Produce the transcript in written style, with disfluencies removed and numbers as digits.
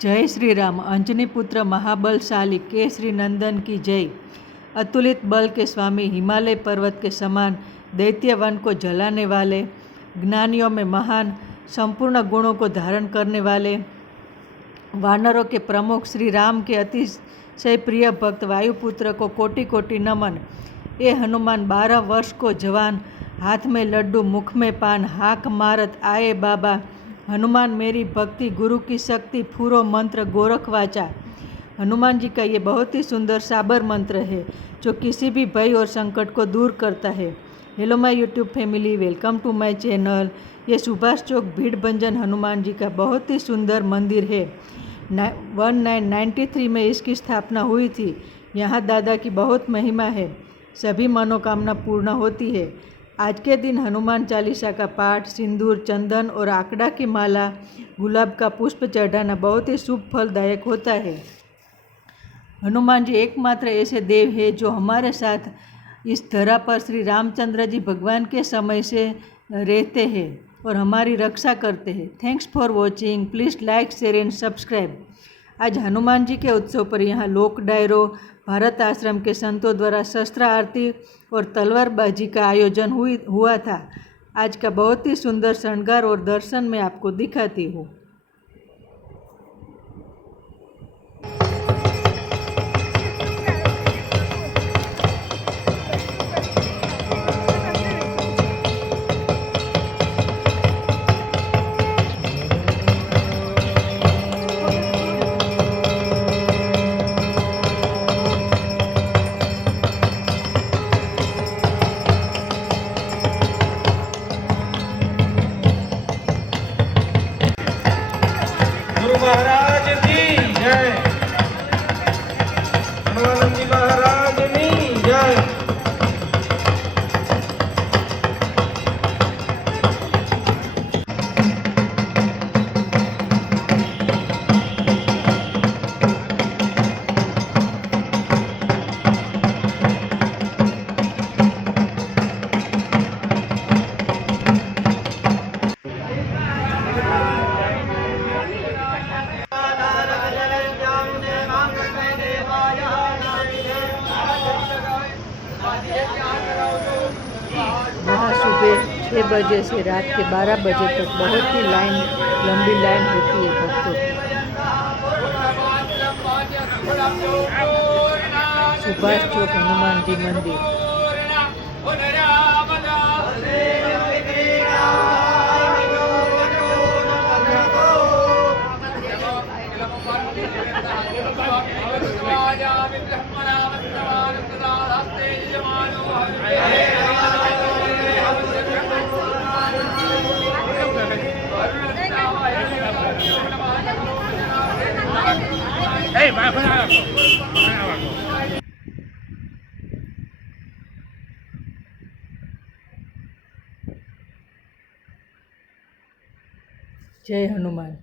जय श्री राम। अंजनी पुत्र महाबलशाली केसरी नंदन की जय। अतुलित बल के स्वामी, हिमालय पर्वत के समान, दैत्य वन को जलाने वाले, ज्ञानियों में महान, संपूर्ण गुणों को धारण करने वाले, वानरों के प्रमुख श्री राम के अतिशय प्रिय भक्त वायुपुत्र को कोटि कोटि नमन। ये हनुमान 12 वर्ष को जवान, हाथ में लड्डू मुख में पान, हाक मारत आए बाबा। हनुमान मेरी भक्ति, गुरु की शक्ति, पूरो मंत्र गोरख वाचा। हनुमान जी का ये बहुत ही सुंदर साबर मंत्र है जो किसी भी भय और संकट को दूर करता है। Hello my YouTube family, welcome to my channel. ये सुभाष चौक भीड़ भंजन हनुमान जी का बहुत ही सुंदर मंदिर है। 1993 में इसकी स्थापना हुई थी। यहाँ दादा की बहुत महिमा है, सभी मनोकामना पूर्ण होती है। आज के दिन हनुमान चालीसा का पाठ, सिंदूर, चंदन और आकड़ा की माला, गुलाब का पुष्प चढ़ाना बहुत ही शुभ फलदायक होता है। हनुमान जी एकमात्र ऐसे देव हैं जो हमारे साथ इस धरा पर श्री रामचंद्र जी भगवान के समय से रहते हैं और हमारी रक्षा करते हैं। Thanks for watching. Please like, share and subscribe. आज हनुमान जी के उत्सव पर यहाँ लोक डायरो, भारत आश्रम के संतों द्वारा शस्त्र आरती और तलवारबाजी का आयोजन हुआ था। आज का बहुत ही सुंदर श्रृंगार और दर्शन मैं आपको दिखाती हूँ। महाराज की जय। हनुमान जी महाराज की जय। वहाँ सुबह 6 बजे से रात के 12 बजे तक बहुत ही लंबी लाइन होती है भक्तों की। सुभाष चौक हनुमान जी मंदिर। जय हनुमान।